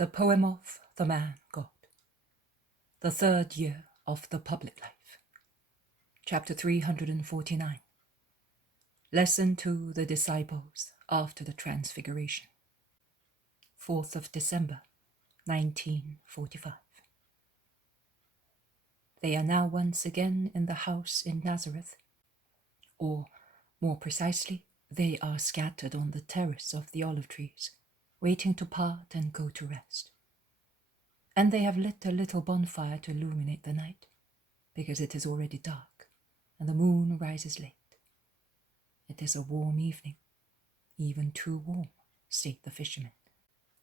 The Poem of the Man God. The Third Year of the Public Life. Chapter 349. Lesson to the Disciples after the Transfiguration. 4th of December, 1945. They are now once again in the house in Nazareth, or, more precisely, they are scattered on the terrace of the olive trees, waiting to part and go to rest. And they have lit a little bonfire to illuminate the night, because it is already dark, and the moon rises late. It is a warm evening, even too warm, state the fishermen,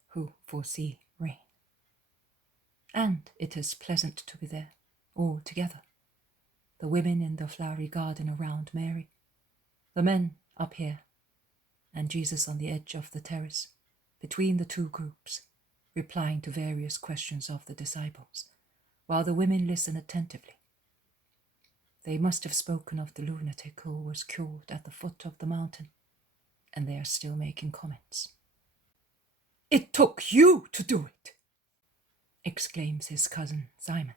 who foresee rain. And it is pleasant to be there, all together, the women in the flowery garden around Mary, the men up here, and Jesus on the edge of the terrace, between the two groups, replying to various questions of the disciples, while the women listen attentively. They must have spoken of the lunatic who was cured at the foot of the mountain, and they are still making comments. "It took you to do it!" exclaims his cousin Simon.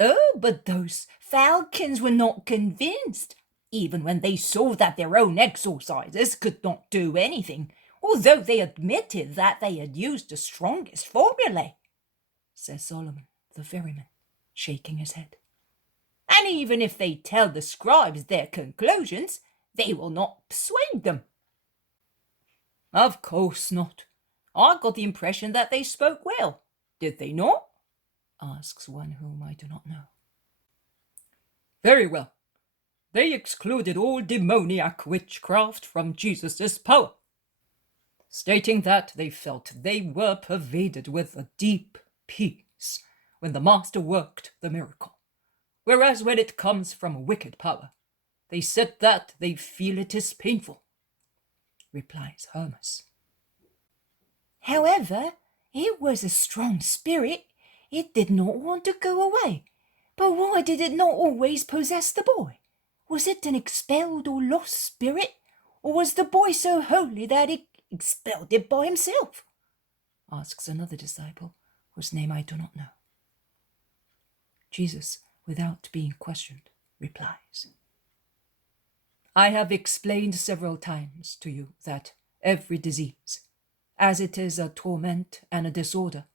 "Oh, but those falcons were not convinced, even when they saw that their own exorcisers could not do anything, although they admitted that they had used the strongest formulae," says Solomon, the ferryman, shaking his head. "And even if they tell the scribes their conclusions, they will not persuade them." "Of course not. I got the impression that they spoke well. Did they not?" asks one whom I do not know. "Very well. They excluded all demoniac witchcraft from Jesus' power, stating that they felt they were pervaded with a deep peace when the Master worked the miracle, whereas when it comes from a wicked power, they said that they feel it is painful," replies Hermas. "However, it was a strong spirit. It did not want to go away. But why did it not always possess the boy? Was it an expelled or lost spirit, or was the boy so holy that it expelled it by himself?" asks another disciple, whose name I do not know. Jesus, without being questioned, replies, "I have explained several times to you that every disease, as it is a torment and a disorder,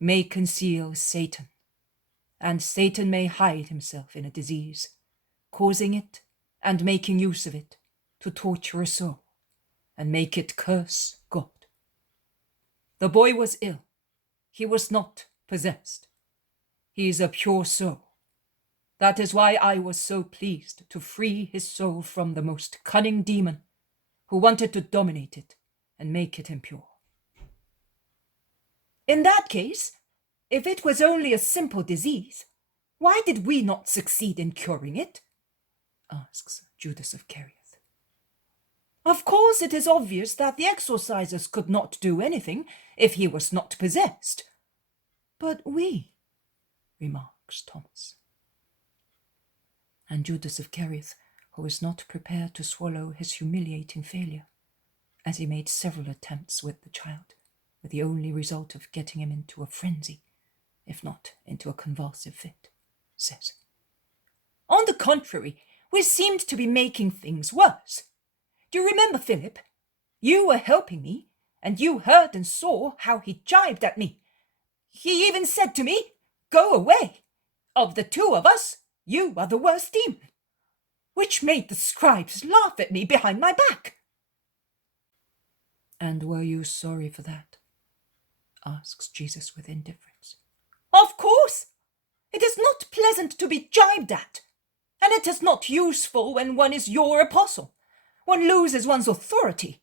may conceal Satan, and Satan may hide himself in a disease, causing it and making use of it to torture a soul and make it curse God. The boy was ill. He was not possessed. He is a pure soul. That is why I was so pleased to free his soul from the most cunning demon who wanted to dominate it and make it impure." "In that case, if it was only a simple disease, why did we not succeed in curing it?" asks Judas of Kerioth. "Of course it is obvious that the exorcisers could not do anything if he was not possessed. But we," remarks Thomas. And Judas of Kerioth, who was not prepared to swallow his humiliating failure, as he made several attempts with the child, with the only result of getting him into a frenzy, if not into a convulsive fit, says, "On the contrary, we seemed to be making things worse. Do you remember, Philip? You were helping me, and you heard and saw how he jibed at me. He even said to me, 'Go away. Of the two of us, you are the worst demon,' which made the scribes laugh at me behind my back." "And were you sorry for that?" asks Jesus with indifference. "Of course. It is not pleasant to be jibed at, and it is not useful when one is your apostle. One loses one's authority."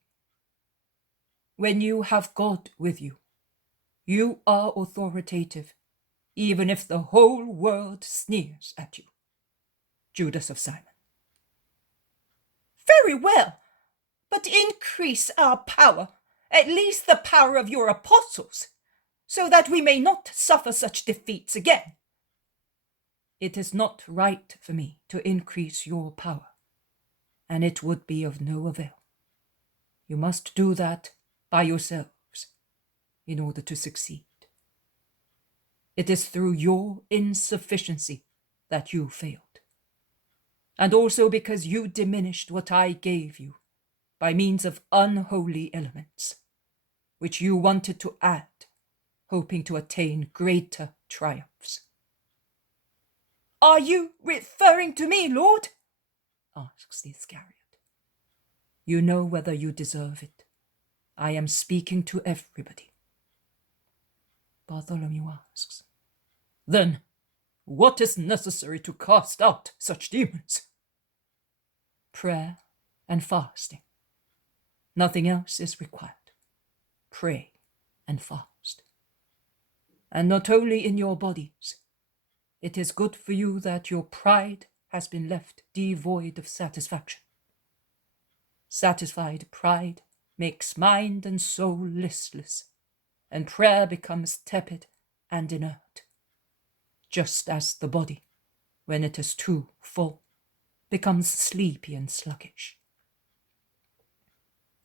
"When you have God with you, you are authoritative, even if the whole world sneers at you." Judas of Simon. "Very well, but increase our power, at least the power of your apostles, so that we may not suffer such defeats again." "It is not right for me to increase your power, and it would be of no avail. You must do that by yourselves. in order to succeed. It is through your insufficiency that you failed, and also because you diminished what I gave you by means of unholy elements, which you wanted to add, hoping to attain greater triumphs. Are you referring to me, Lord? Asks the Iscariot. You know whether you deserve it. I am speaking to everybody. Bartholomew asks, Then, what is necessary to cast out such demons? Prayer and fasting. Nothing else is required. Pray and fast. And not only in your bodies. It is good for you that your pride has been left devoid of satisfaction. Satisfied pride makes mind and soul listless, and prayer becomes tepid and inert, just as the body, when it is too full, becomes sleepy and sluggish.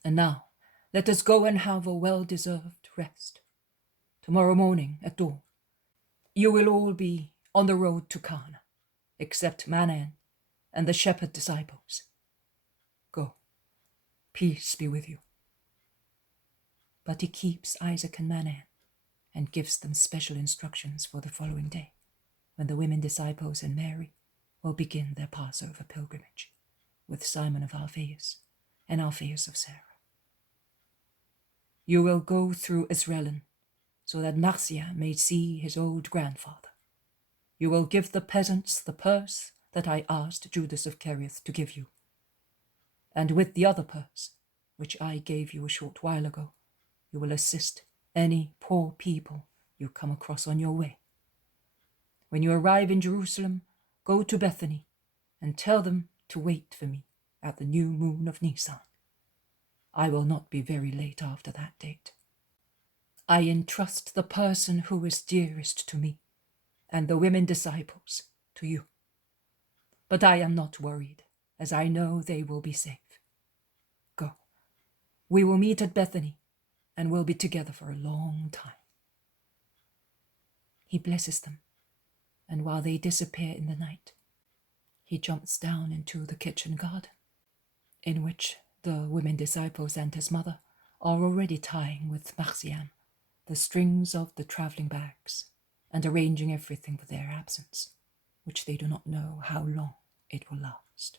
And now, let us go and have a well-deserved rest. Tomorrow morning at dawn, you will all be on the road to Cana, except Manan and the shepherd disciples. Go. Peace be with you. But he keeps Isaac and Manan and gives them special instructions for the following day, when the women disciples and Mary will begin their Passover pilgrimage with Simon of Alphaeus and Alphaeus of Sarah. You will go through Israel so that Marcia may see his old grandfather. You will give the peasants the purse that I asked Judas of Kerioth to give you. And with the other purse, which I gave you a short while ago, you will assist any poor people you come across on your way. When you arrive in Jerusalem, go to Bethany and tell them to wait for me at the new moon of Nisan. I will not be very late after that date. I entrust the person who is dearest to me and the women disciples to you. But I am not worried, as I know they will be safe. Go. We will meet at Bethany and will be together for a long time. He blesses them, and while they disappear in the night, he jumps down into the kitchen garden, in which the women disciples and his mother are already tying with Marciam the strings of the travelling bags and arranging everything for their absence, which they do not know how long it will last.